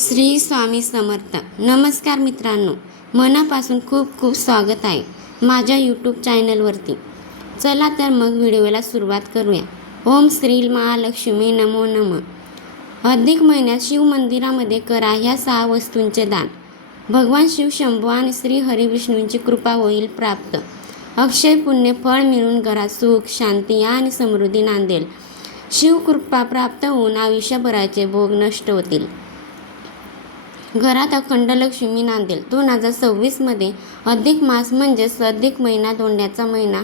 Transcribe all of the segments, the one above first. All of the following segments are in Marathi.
श्री स्वामी समर्थ. नमस्कार मित्रांनो, मनापासून खूप खूप स्वागत आहे माझ्या यूट्यूब चॅनलवरती. चला तर मग व्हिडिओला सुरुवात करूया. ओम श्री महालक्ष्मी नमो नमः. अधिक महिन्यात शिव मंदिरामध्ये करा ह्या 6 वस्तूंचे दान. भगवान शिव शंभू आणि श्री हरिविष्णूंची कृपा होईल प्राप्त. अक्षय पुण्य फळ मिळून घरात सुख, शांती आणि समृद्धी नांदेल. शिवकृपा प्राप्त होऊन आयुष्यभराचे भोग नष्ट होतील. घरात अखंड लक्ष्मी नांदेल. 2026 मध्ये अधिक मास म्हणजेच अधिक महिना, धोंड्याचा महिना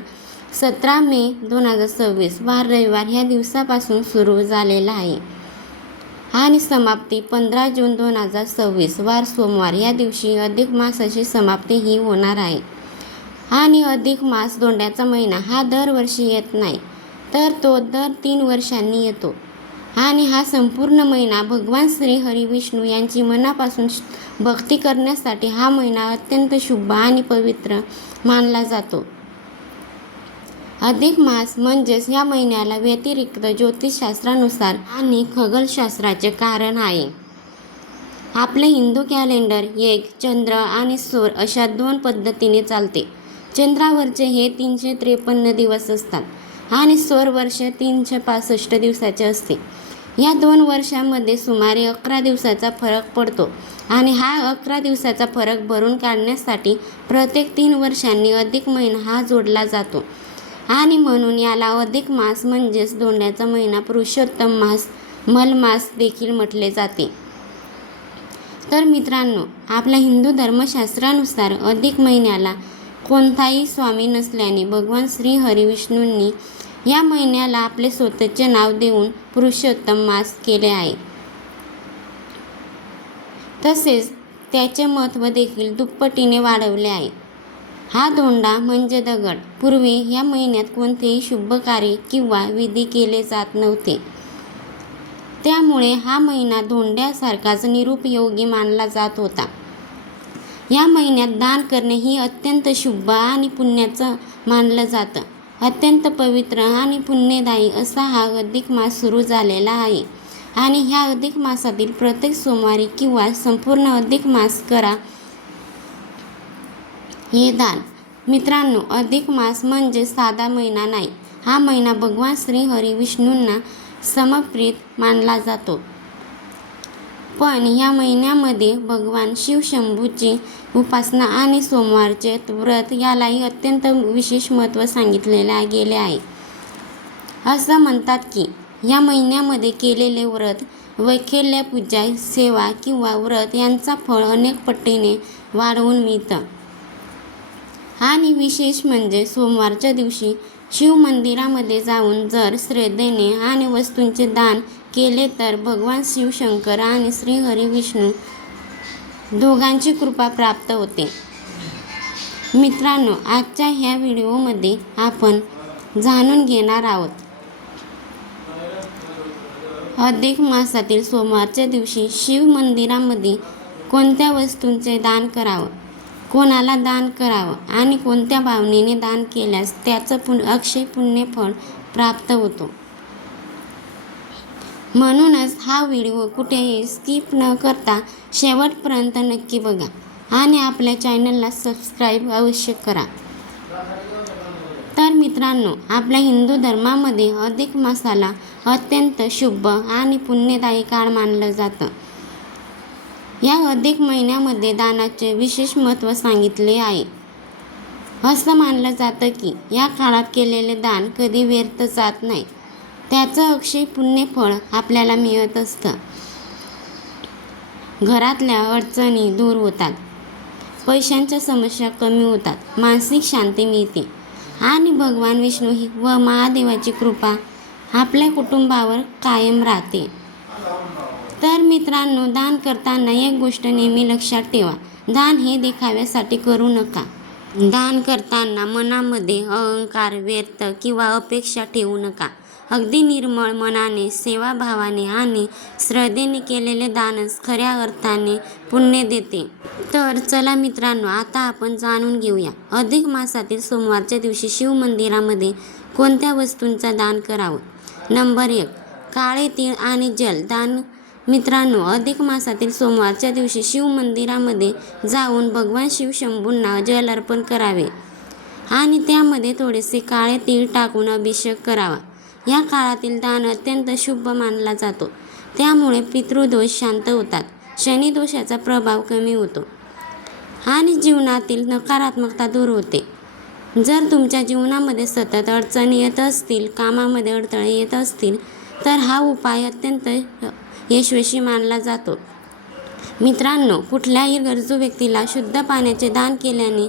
17 मे 2026 वार रविवार ह्या दिवसापासून सुरू झालेला आहे आणि समाप्ती 15 जून 2026 वार सोमवार या दिवशी अधिक मासाची समाप्ती ही होणार आहे. आणि अधिक मास धोंड्याचा महिना हा दरवर्षी येत नाही, तर तो दर 3 वर्षांनी येतो. आणि हा संपूर्ण महिना भगवान श्री हरिविष्णू यांची मनापासून भक्ती करण्यासाठी हा महिना अत्यंत शुभ आणि पवित्र मानला जातो. अधिक मास म्हणजेच या महिन्याला व्यतिरिक्त ज्योतिषशास्त्रानुसार आणि खगोलशास्त्राचे कारण आहे. आपले हिंदू कॅलेंडर एक चंद्र आणि सौर अशा 2 पद्धतीने चालते. चंद्रावरचे हे 353 दिवस असतात आणि सौर वर्ष 365 दिवसाचे असते. या 2 वर्षांमध्ये सुमारे 11 दिवसाचा फरक पडतो आणि हा 11 दिवसाचा फरक भरून काढण्यासाठी प्रत्येक 3 वर्षांनी अधिक महिना हा जोडला जातो आणि म्हणून याला अधिक मास म्हणजेच धोंड्याचा महिना, पुरुषोत्तम मास, मलमास देखील म्हटले जाते. तर मित्रांनो, आपल्या हिंदू धर्मशास्त्रानुसार अधिक महिन्याला कोणताही स्वामी नसल्याने भगवान श्री हरिविष्णूंनी या महिन्याला आपले स्वतःचे नाव देऊन पुरुषोत्तम मास केले आहे. तसेच त्याचे महत्त्व देखील दुप्पटीने वाढवले आहे. हा धोंडा म्हणजे दगड. पूर्वी या महिन्यात कोणतेही शुभ कार्य किंवा विधी केले जात नव्हते, त्यामुळे हा महिना धोंड्यासारखाच निरुपयोगी मानला जात होता. या महिन्यात दान करणे ही अत्यंत शुभ आणि पुण्याचं मानलं जातं. अत्यंत पवित्र आणि पुण्यदायी असा हा अधिक मास सुरू झालेला आहे आणि ह्या अधिक मासातील प्रत्येक सोमवारी किंवा संपूर्ण अधिक मास करा हे दान. मित्रांनो, अधिक मास म्हणजे साधा महिना नाही. हा महिना भगवान श्री हरिविष्णूंना समर्पित मानला जातो. पण या महिन्यामध्ये भगवान शिव शंभूची उपासना आणि सोमवारचे व्रत यालाही अत्यंत विशेष महत्त्व सांगितलेले गेले आहे. असं म्हणतात की या महिन्यामध्ये केलेले व्रत, वैकल्य पूजा, सेवा किंवा व्रत यांचा फळ अनेक पटीने वाढवून मिळतं. आणि विशेष म्हणजे सोमवारच्या दिवशी शिव मंदिरामध्ये जाऊन जर श्रद्धेने आणि वस्तूंचे दान केले तर भगवान शिवशंकर आणि श्री हरिविष्णू दोघांची कृपा प्राप्त होते. मित्रांनो, आजच्या ह्या व्हिडिओमध्ये आपण जाणून घेणार आहोत अधिक मासातील सोमवारच्या दिवशी शिव मंदिरामध्ये कोणत्या वस्तूंचे दान करावं, कोणाला दान करावं आणि कोणत्या भावनेने दान केल्यास त्याचं अक्षय पुण्य फळ प्राप्त होतो. म्हणूनच हा व्हिडिओ कुठेही स्किप न करता शेवटपर्यंत नक्की बघा आणि आपल्या चॅनलला सबस्क्राईब अवश्य करा. तर मित्रांनो, आपल्या हिंदू धर्मामध्ये अधिक मासाला अत्यंत शुभ आणि पुण्यदायी काळ मानलं जातं. या अधिक महिन्यामध्ये दानाचे विशेष महत्त्व सांगितले आहे. असं मानलं जातं की या काळात केलेले दान कधी व्यर्थ जात नाही. त्याचं अक्षय पुण्य फळ आपल्याला मिळत असतं. घरातल्या अडचणी दूर होतात, पैशांच्या समस्या कमी होतात, मानसिक शांती मिळते आणि भगवान विष्णू व महादेवाची कृपा आपल्या कुटुंबावर कायम राहते. तर मित्रांनो, दान करताना एक गोष्ट नेहमी लक्षात ठेवा. दान हे देखाव्यासाठी करू नका. दान करताना मनामध्ये अहंकार, व्यर्थ किंवा अपेक्षा ठेवू नका. अगदी निर्मळ मनाने, सेवाभावाने आणि श्रद्धेने केलेले दानच खऱ्या अर्थाने पुण्य देते. तर चला मित्रांनो, आता आपण जाणून घेऊया अधिक मासातील सोमवारच्या दिवशी शिव मंदिरामध्ये कोणत्या वस्तूंचा दान करावं. नंबर 1, काळे तीळ आणि जल दान मित्रांनो, अधिक मासातील सोमवारच्या दिवशी शिव मंदिरामध्ये जाऊन भगवान शिव शंभूंना जल अर्पण करावे आणि त्यामध्ये थोडेसे काळे तीळ टाकून अभिषेक करावा. या काळातील दान अत्यंत शुभ मानला जातो. त्यामुळे पितृदोष शांत होतात, शनिदोषाचा प्रभाव कमी होतो आणि जीवनातील नकारात्मकता दूर होते. जर तुमच्या जीवनामध्ये सतत अडचणी येत असतील, कामामध्ये अडथळे येत असतील, तर हा उपाय अत्यंत यशस्वी मानला जातो. मित्रांनो, कुठल्याही गरजू व्यक्तीला शुद्ध पाण्याचे दान केल्याने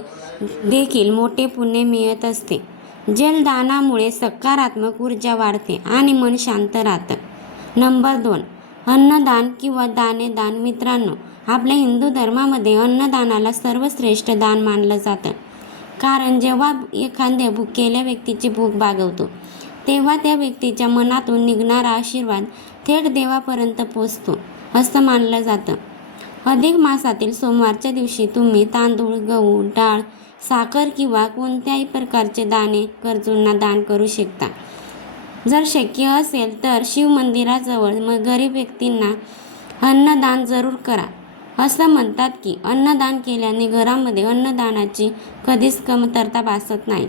देखील मोठे पुण्य मिळत असते. जलदानामुळे सकारात्मक ऊर्जा वाढते आणि मन शांत राहतं. नंबर 2, अन्नदान किंवा दान. मित्रांनो, आपल्या हिंदू धर्मामध्ये अन्नदानाला सर्वश्रेष्ठ दान मानलं जातं. कारण जेव्हा एखाद्या भुकेल्या व्यक्तीची भूक भागवतो, तेव्हा त्या व्यक्तीच्या मनातून निघणारा आशीर्वाद थेट देवापर्यंत पोचतो असं मानलं जातं. अधिक मासातील सोमवारच्या दिवशी तुम्ही तांदूळ, गहू, डाळ, साखर किंवा कोणत्याही प्रकारचे दाणे गरजूंना दान करू शकता. जर शक्य असेल तर शिव मंदिराजवळ गरीब व्यक्तींना अन्नदान जरूर करा. असं म्हणतात की अन्नदान केल्याने घरामध्ये अन्नदानाची कधीच कमतरता भासत नाही.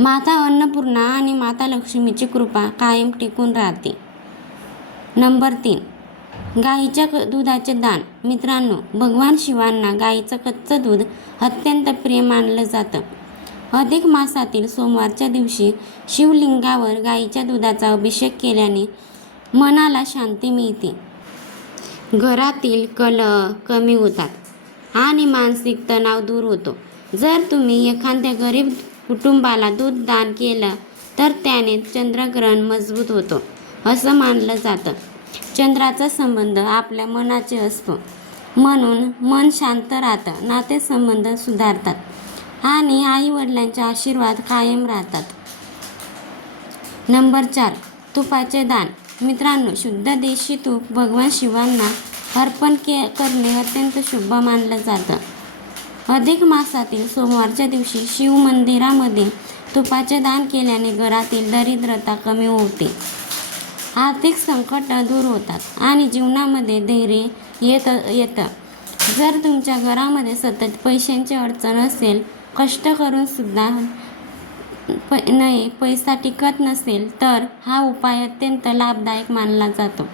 माता अन्नपूर्णा आणि माता लक्ष्मीची कृपा कायम टिकून राहते. नंबर 3, गाईच्या दुधाचे दान. मित्रांनो, भगवान शिवांना गाईचं कच्चं दूध अत्यंत प्रिय मानलं जातं. अधिक मासातील सोमवारच्या दिवशी शिवलिंगावर गाईच्या दुधाचा अभिषेक केल्याने मनाला शांती मिळते, घरातील कलह कमी होतात आणि मानसिक तणाव दूर होतो. जर तुम्ही एखाद्या गरीब कुटुंबाला दूध दान केलं तर त्याने चंद्रग्रहण मजबूत होतो असं मानलं जातं. चंद्राचा संबंध आपल्या मनाचे असतो, म्हणून मन शांत राहतं, नातेसंबंध सुधारतात आणि आई-वडिलांचे आशीर्वाद कायम राहतात. नंबर 4, तुपाचे दान. मित्रांनो, शुद्ध देशी तूप भगवान शिवांना अर्पण करणे अत्यंत शुभ मानलं जातं. अधिक मासातील सोमवारच्या दिवशी शिव मंदिरामध्ये तुपाचे दान केल्याने घरातील दरिद्रता कमी होते, आर्थिक संकट दूर होतात आणि जीवनामध्ये धैर्य येतं. जर तुमच्या घरामध्ये सतत पैशांची अडचण असेल, कष्ट करून सुद्धा पैसा टिकत नसेल, तर हा उपाय अत्यंत लाभदायक मानला जातो.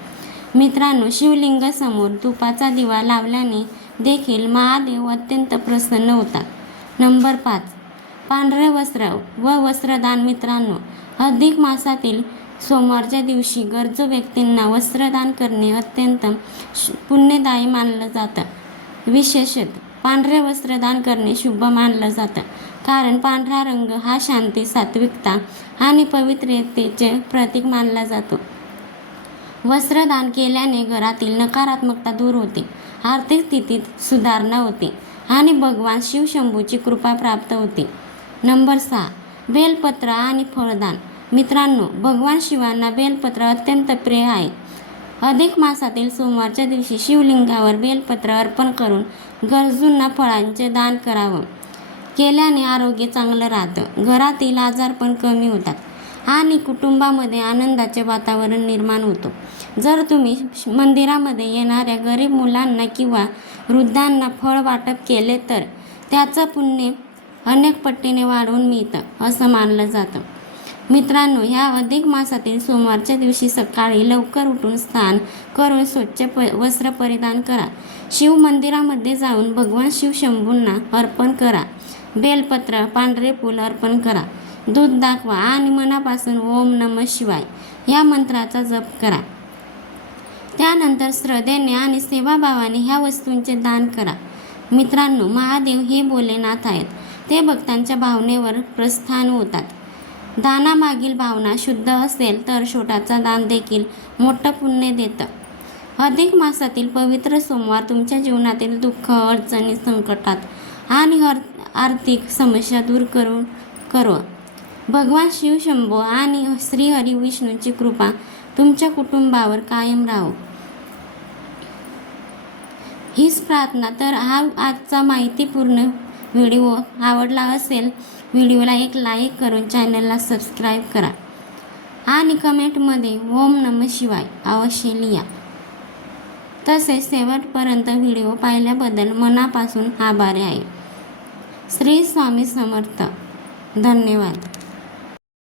मित्रांनो, शिवलिंगासमोर तुपाचा दिवा लावल्याने देखील महादेव अत्यंत प्रसन्न होतात. नंबर 5, पांढरे वस्त्र व वस्त्रदान. मित्रांनो, अधिक मासातील सोमवारच्या दिवशी गरजू व्यक्तींना वस्त्रदान करणे अत्यंत पुण्यदायी मानलं जातं. विशेषतः पांढरे वस्त्रदान करणे शुभ मानलं जातं, कारण पांढरा रंग हा शांती, सात्विकता आणि पवित्रतेचे प्रतीक मानला जातो. वस्त्रदान केल्याने घरातील नकारात्मकता दूर होते, आर्थिक स्थितीत सुधारणा होते आणि भगवान शिवशंभूची कृपा प्राप्त होते. नंबर 6, बेलपत्र आणि फळदान. मित्रांनो, भगवान शिवांना बेलपत्र अत्यंत प्रिय आहे. अधिक मासातील सोमवारच्या दिवशी शिवलिंगावर बेलपत्र अर्पण करून गरजूंना फळांचे दान करावं. केल्याने आरोग्य चांगलं राहतं, घरातील आजारपण कमी होतात आणि कुटुंबामध्ये आनंदाचे वातावरण निर्माण होतो. जर तुम्ही मंदिरामध्ये येणाऱ्या गरीब मुलांना किंवा वृद्धांना फळ वाटप केले तर त्याचं पुण्य अनेक पटीने वाढवून मिळतं असं मानलं जातं. मित्रांनो, ह्या अधिक मासातील सोमवारच्या दिवशी सकाळी लवकर उठून स्नान करून स्वच्छ वस्त्र परिधान करा. शिव मंदिरामध्ये जाऊन भगवान शिवशंभूंना अर्पण करा. बेलपत्र, पांढरे फूल अर्पण करा, दूध दाखवा आणि मनापासून ओम नमः शिवाय या मंत्राचा जप करा. त्यानंतर श्रद्धेने आणि सेवाभावाने ह्या वस्तूंचे दान करा. मित्रांनो, महादेव हे भोलेनाथ आहेत. ते भक्तांच्या भावनेवर प्रस्थान होतात. दानामागील भावना शुद्ध असेल तर छोटाचा दान देखील मोठं पुण्य देतं. अधिक मासातील पवित्र सोमवार तुमच्या जीवनातील दुःख, अडचणी, संकटात आणि आर्थिक समस्या दूर करो. भगवान शिवशंभो आणि श्रीहरी विष्णूची कृपा तुमच्या कुटुंबावर कायम राहो. हीच प्रार्थना. तर हा आजचा माहितीपूर्ण व्हिडिओ आवडला असेल, व्हिडिओला एक लाईक करून चॅनलला सबस्क्राईब करा आणि कमेंटमध्ये ओम नमः शिवाय अवश्य लिहा. तसेच शेवटपर्यंत व्हिडिओ पाहिल्याबद्दल मनापासून आभारी आहे. श्री स्वामी समर्थ. धन्यवाद.